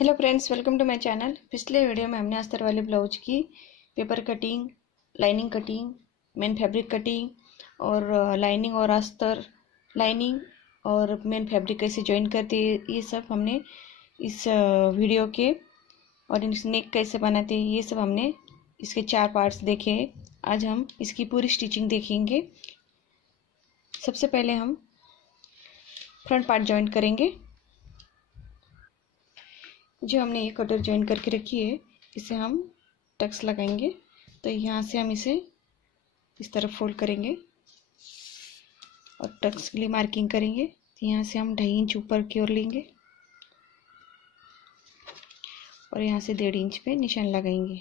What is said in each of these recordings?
Hello friends, welcome to my channel. पिछले video में हमने अस्तर वाले ब्लाउज की paper cutting, lining cutting, main fabric cutting और लाइनिंग और अस्तर, लाइनिंग और मेन फैब्रिक कैसे ज्वाइन करते हैं ये सब हमने इस वीडियो के, और इस नेक कैसे बनाते हैं ये सब हमने इसके 4 पार्ट्स देखे हैं। आज हम इसकी पूरी स्टिचिंग देखेंगे। सबसे पहले हम फ्रंट पार्ट ज्वाइन करेंगे। जो हमने ये कटर ज्वाइन करके रखी है इसे हम टक्स लगाएंगे। तो यहाँ से हम इसे इस तरफ फोल्ड करेंगे और टक्स के लिए मार्किंग करेंगे। तो यहाँ से हम 2.5 इंच ऊपर की ओर लेंगे और यहाँ से 1.5 इंच पे निशान लगाएंगे।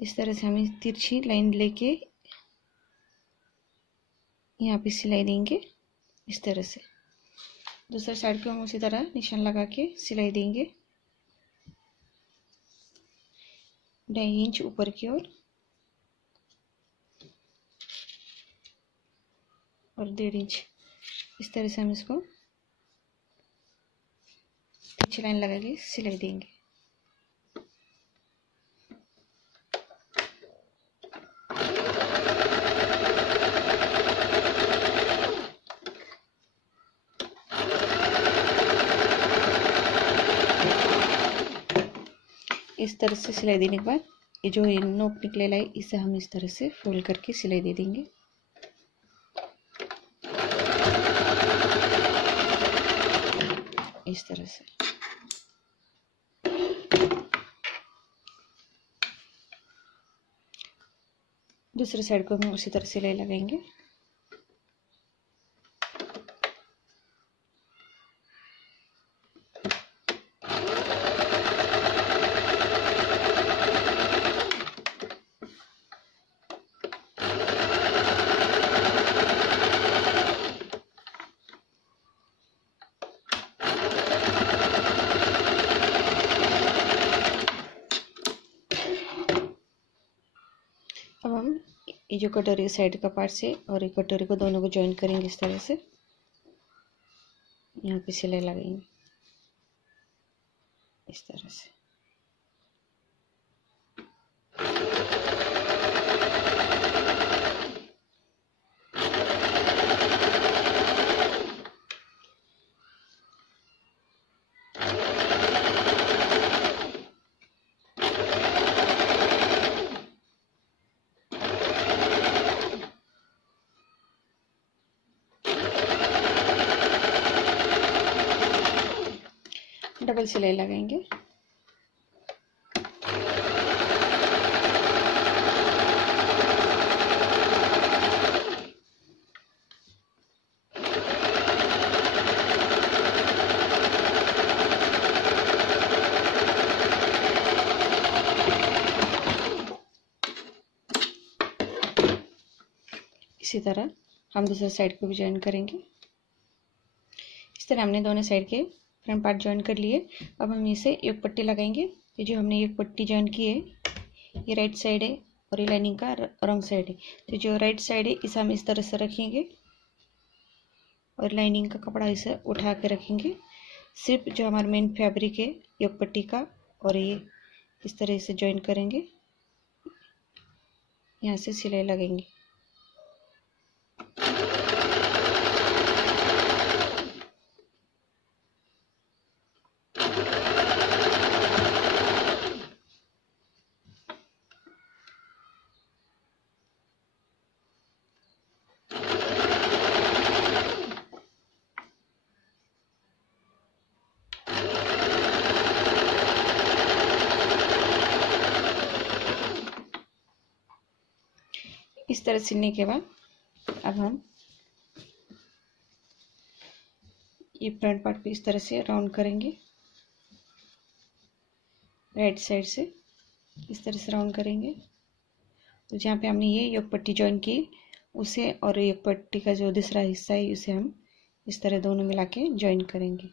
इस तरह से हम तिरछी लाइन लेके यहाँ पे सिलाई देंगे। इस तरह से दूसरे साइड को हम उसी तरह निशान लगा के सिलाई देंगे 2.5 इंच ऊपर की ओर और 1.5 इंच। इस तरह से हम इसको तिरछी लाइन लगा के सिलाई देंगे। इस तरह से सिलाई देने के बाद ये जो नोक निकलेला है इसे हम इस तरह से फोल्ड करके सिलाई दे देंगे। इस तरह से दूसरे साइड को हम उसी तरह सिलाई लगाएंगे। अब हम ये जो कटोरी साइड का पार्ट से और ये कटोरी को दोनों को ज्वाइन करेंगे। इस तरह से यहाँ पे सिलाई लगाएंगे इस तरह से। डबल सिलाई लगाएंगे। इसी तरह हम दूसरे साइड को भी ज्वाइन करेंगे। इस तरह हमने दोनों साइड के फ्रंट पार्ट ज्वाइन कर लिए। अब हम इसे एक पट्टी लगाएंगे। ये जो हमने एक पट्टी ज्वाइन की है ये राइट साइड है और ये लाइनिंग का रॉन्ग साइड है। तो जो राइट साइड है इसे हम इस तरह से रखेंगे और लाइनिंग का कपड़ा इसे उठा के रखेंगे। सिर्फ जो हमारा मेन फैब्रिक है एक पट्टी का और ये इस तरह से ज्वाइन करेंगे। यहाँ से सिलाई लगाएंगे। इस तरह सिलने के बाद अब हम ये फ्रंट पार्ट को इस तरह से राउंड करेंगे। राइट साइड से इस तरह से राउंड करेंगे। तो जहाँ पे हमने ये एक पट्टी ज्वाइन की उसे और एक पट्टी का जो दूसरा हिस्सा है उसे हम इस तरह दोनों मिला के ज्वाइन करेंगे।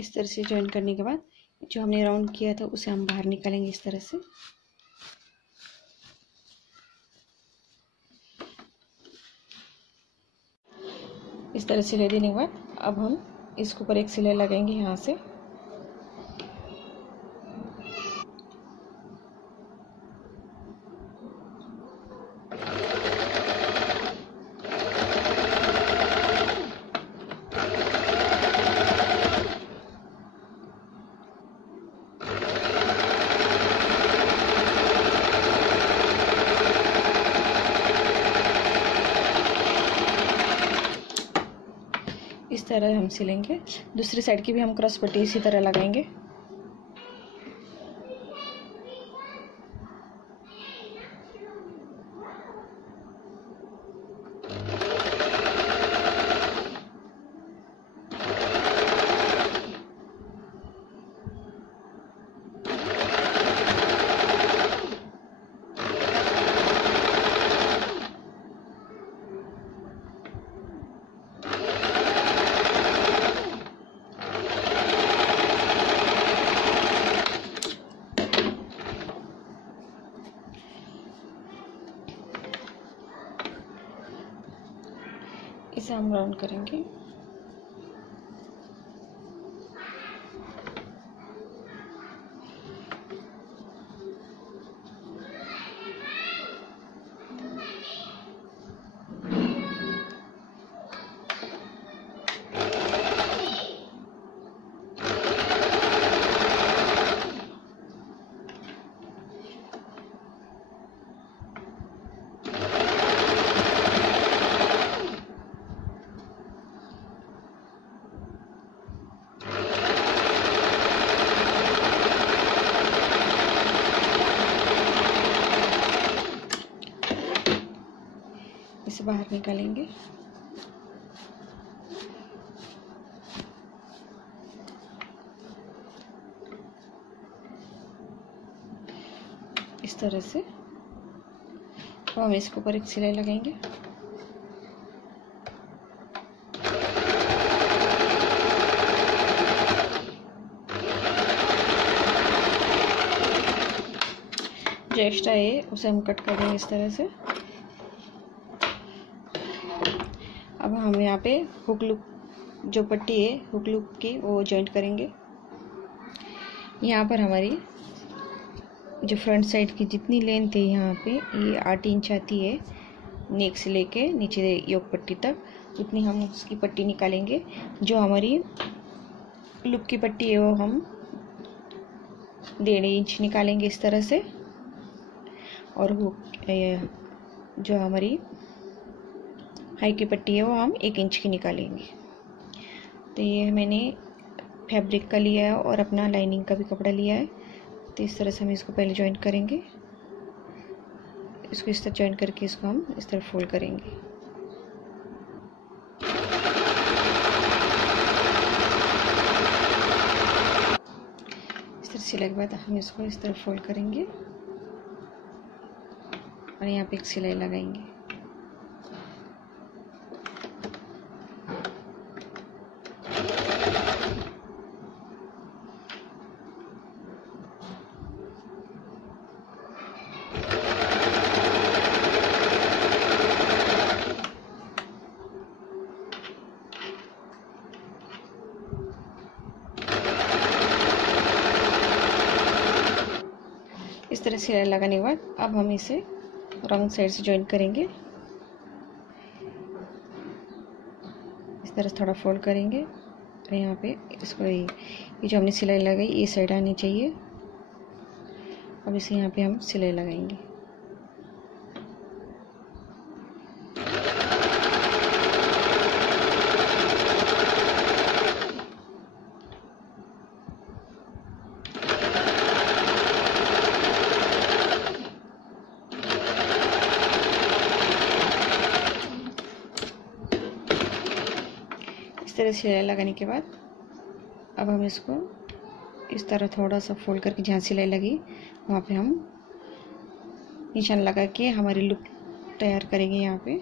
इस तरह से जॉइन करने के बाद जो हमने राउंड किया था उसे हम बाहर निकालेंगे इस तरह से। इस तरह सिलाई देने के बाद अब हम इसके ऊपर एक सिलाई लगाएंगे यहाँ से। इस तरह हम सिलेंगे। दूसरी साइड की भी हम क्रॉस पट्टी इसी तरह लगाएंगे। इसे हम राउंड करेंगे। इसे बाहर निकालेंगे। इस तरह से तो हम इसके ऊपर एक सिलाई लगाएंगे। जो एक्स्ट्रा है उसे हम कट कर देंगे इस तरह से। अब हम यहाँ पे हुक लूप जो पट्टी है हुक लूप की वो जॉइंट करेंगे। यहाँ पर हमारी जो फ्रंट साइड की जितनी लेंथ है यहाँ पे ये 8 इंच आती है, नेक से लेके नीचे योक पट्टी तक उतनी हम उसकी पट्टी निकालेंगे। जो हमारी लूप की पट्टी है वो हम 1.5 इंच निकालेंगे इस तरह से, और हुक जो हमारी हाई की पट्टी है वो हम 1 इंच की निकालेंगे। तो ये मैंने फैब्रिक का लिया है और अपना लाइनिंग का भी कपड़ा लिया है। तो इस तरह से हम इसको पहले जॉइंट करेंगे। इसको इस तरह जॉइंट करके इसको हम इस तरह फोल्ड करेंगे। इस तरह सिलाई के बाद हम इसको इस तरह फोल्ड करेंगे और यहाँ पे एक सिलाई लगाएंगे। इस तरह सिलाई लगाने के बाद अब हम इसे रॉन्ग साइड से जॉइन करेंगे। इस तरह थोड़ा फोल्ड करेंगे और यहाँ पे इसको ये जो हमने सिलाई लगाई ये साइड आनी चाहिए। अब इसे यहाँ पे हम सिलाई लगाएंगे। इस तरह सिलाई लगाने के बाद अब हम इसको इस तरह थोड़ा सा फोल्ड करके जहाँ सिलाई लगी वहाँ पे हम निशान लगा के हमारी लूप तैयार करेंगे। यहाँ पे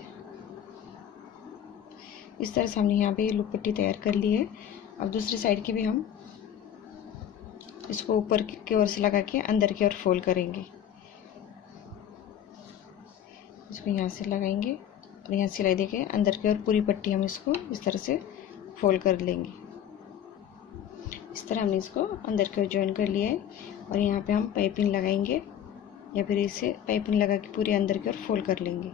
इस तरह से हमने यहाँ पे लूप पट्टी तैयार कर ली है। अब दूसरी साइड की भी हम इसको ऊपर की ओर से लगा के अंदर की ओर फोल्ड करेंगे। इसको यहाँ से लगाएंगे और यहाँ सिलाई देके अंदर की ओर पूरी पट्टी हम इसको इस तरह से फोल्ड कर लेंगे। इस तरह हमने इसको अंदर की ओर ज्वाइन कर लिया है और यहाँ पे हम पाइपिंग लगाएंगे या फिर इसे पाइपिंग लगा के पूरे अंदर की ओर फोल्ड कर लेंगे।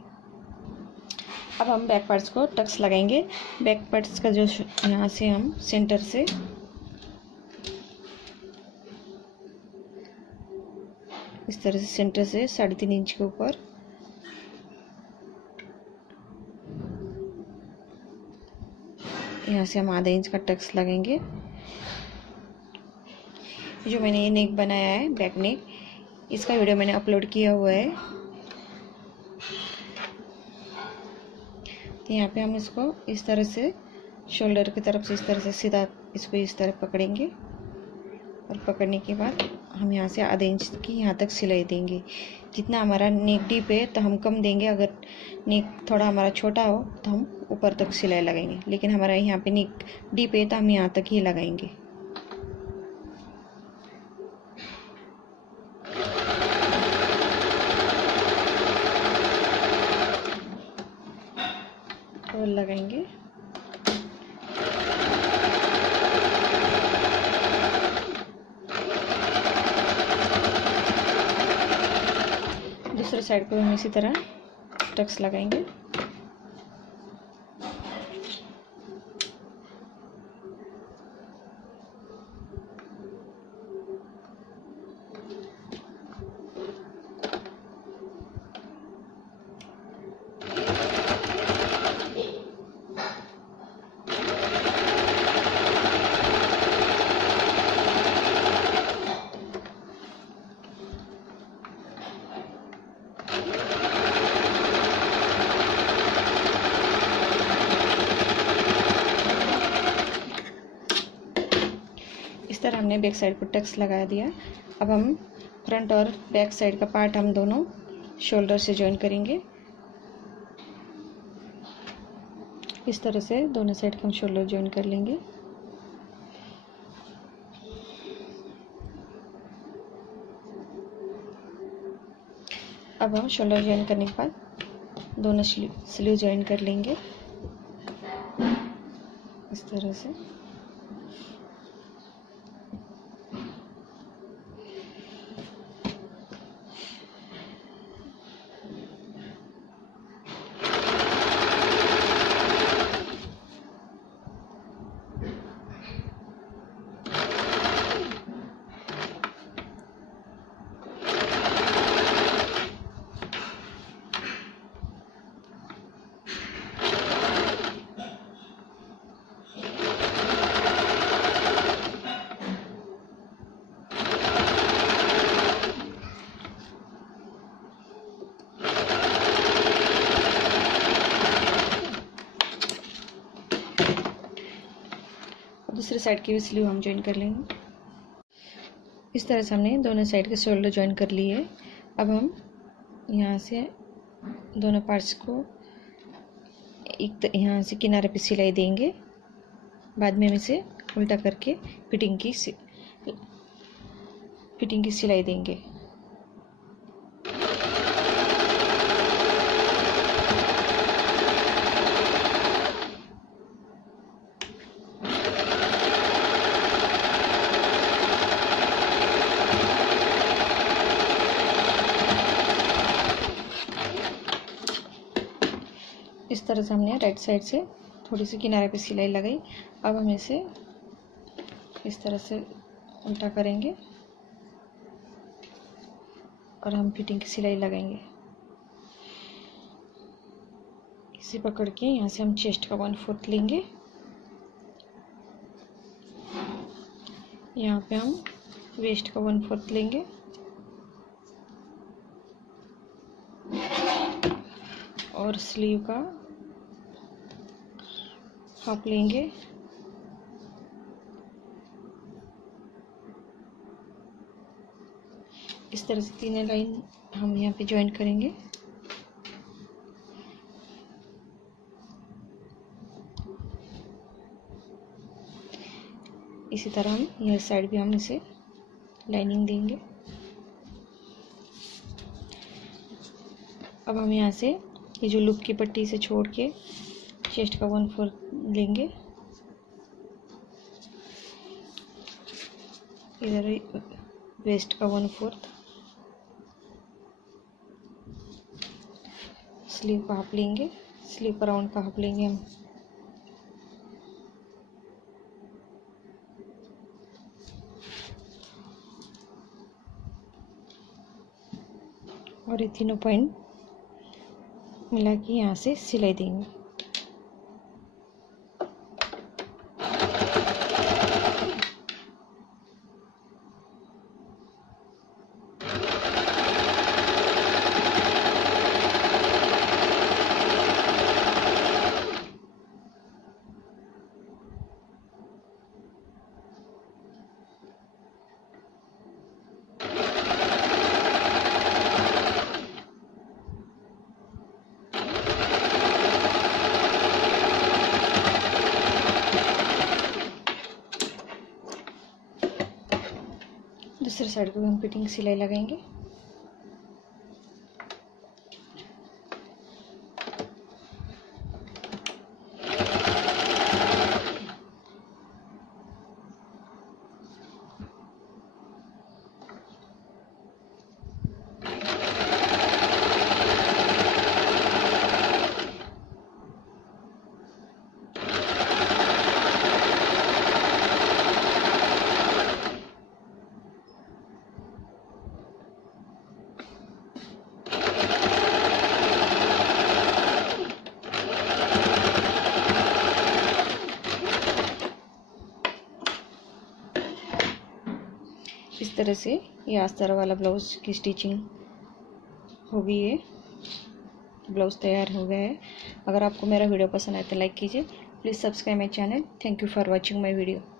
अब हम बैक पार्ट्स को टक्स लगाएंगे। बैक पार्ट्स का जो यहाँ से हम सेंटर से इस तरह से सेंटर से 3.5 इंच के ऊपर यहाँ से हम आधा इंच का टक्स लगाएंगे। जो मैंने ये नेक बनाया है बैक नेक, इसका वीडियो मैंने अपलोड किया हुआ है। तो यहाँ पे हम इसको इस तरह से शोल्डर की तरफ से इस तरह से सीधा इसको इस तरह पकड़ेंगे और पकड़ने के बाद हम यहाँ से आधे इंच की यहाँ तक सिलाई देंगे। जितना हमारा नेक डीप है तो हम कम देंगे, अगर नेक थोड़ा हमारा छोटा हो तो हम ऊपर तक सिलाई लगाएंगे, लेकिन हमारा यहाँ पे नेक डीप है तो हम यहाँ तक ही लगाएंगे। और लगाएंगे दूसरे साइड पर हम इसी तरह टक्स लगाएंगे। इस तरह हमने बैक साइड पर टक्स लगा दिया। अब हम फ्रंट और बैक साइड का पार्ट हम दोनों शोल्डर से ज्वाइन करेंगे। इस तरह से दोनों साइड का हम शोल्डर ज्वाइन कर लेंगे। अब हम शोल्डर ज्वाइन करने के बाद दोनों स्लीव ज्वाइन कर लेंगे इस तरह से। दूसरे साइड की भी स्लीव हम ज्वाइन कर लेंगे। इस तरह से हमने दोनों साइड के शोल्डर ज्वाइन कर लिए है। अब हम यहाँ से दोनों पार्ट्स को एक यहाँ से किनारे पे सिलाई देंगे, बाद में हम इसे उल्टा करके फिटिंग की सिलाई देंगे। इस तरह से हमने राइट साइड से थोड़ी सी किनारे पे सिलाई लगाई। अब हम इसे इस तरह से उल्टा करेंगे और हम फिटिंग की सिलाई लगाएंगे। इसे पकड़ के यहाँ से हम चेस्ट का 1/4 लेंगे। यहाँ पे हम वेस्ट का 1/4 लेंगे और स्लीव का हाफ लेंगे। इस तरह से तीनों लाइन हम यहाँ पे ज्वाइन करेंगे। इसी तरह हम यह साइड भी हम इसे लाइनिंग देंगे। अब हम यहाँ से ये जो लूप की पट्टी से छोड़ के चेस्ट का 1/4 लेंगे, इधर वेस्ट का 1/4, स्लीव का हाफ लेंगे, स्लीव का राउंड का हाफ लेंगे हम। और ये तीनों पॉइंट मिला के यहाँ से सिलाई देंगे। दूसरी साइड को हम फिटिंग सिलाई लगाएंगे। इस तरह से ये अस्तर वाला ब्लाउज की स्टिचिंग हो गई है। ब्लाउज तैयार हो गया है। अगर आपको मेरा वीडियो पसंद आए तो लाइक कीजिए। Please subscribe my channel. Thank you for watching my video.